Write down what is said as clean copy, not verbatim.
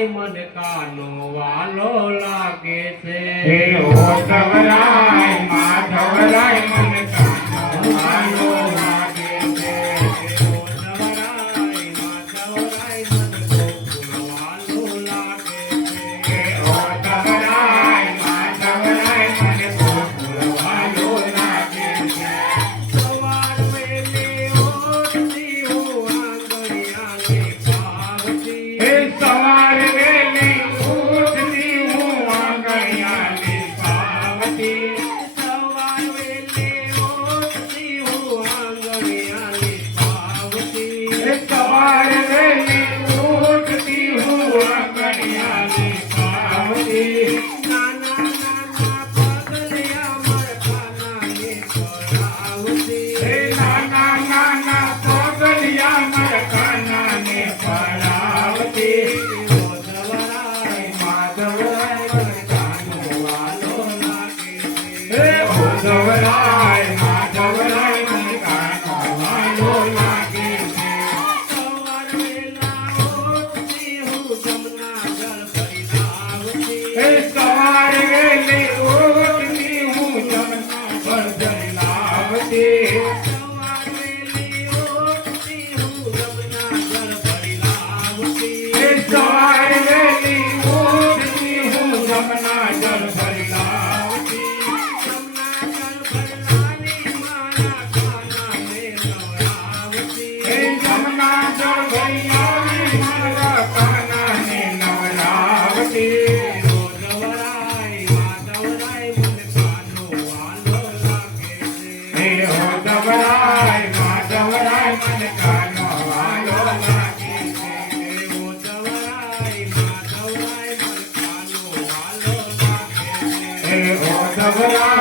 ધવરાય મને કાનો વાલો લાગે છે હે ઓ ધવરાય માધવરાય મને કાનો વાલો લાગે છે ઓ ધવરાય માધવરાય મને ગોકુળ વાલો લાગે છે હે ઓ ધવરાય માધવરાય મને ગોકુળ વાલો લાગે છે સવાર વેલે ઓળતી હું આંગણિયાને પાવતી હે સવાર વેલી ઉઠતી હું આંગણિયાની પાવતી સવાર વેલે ઓળતી હું આંગણિયાને પાવતી હે સવાર વેલી ઉઠતી હું આંગણિયાની પાવતી નાના નાના પગલિયા મરઘાનાને પડાવતી હે નાના નાના પગલિયા મરઘાનાને પડાવતી ઓ ધવરાય માધવરાય મને કાનો વાલો લાગે છે હે ઓ ધવરાય માધવરાય મને કાનો વાલો લાગે છે સવાર વેલા ઓળતી હું જમના જળ ભરી લાવતી હે સવાર વેલી ઉઠતી હું જમના બળદરી લાવતી સવાર વેલી ઓળતી હું જમના જળ ભરી લાવતી હે સવાર વેલી ઉઠતી હું જમના જળ ભરી લાવતી જમના જળ ભરનારી મારા કાનાને નવરાવતી હે જમના જળ ભરી આવી મારા કાનાને નવરાવતી ઓ ધવરાય માધવરાય મને કાનો વાલો લાગે છે હે ઓ ધવરાય માધવરાય મને કાનો વાલો લાગે છે ઓ ધવરાય માધવરાય મને કાનો વાલો લાગે છે હે ઓ ધવરાય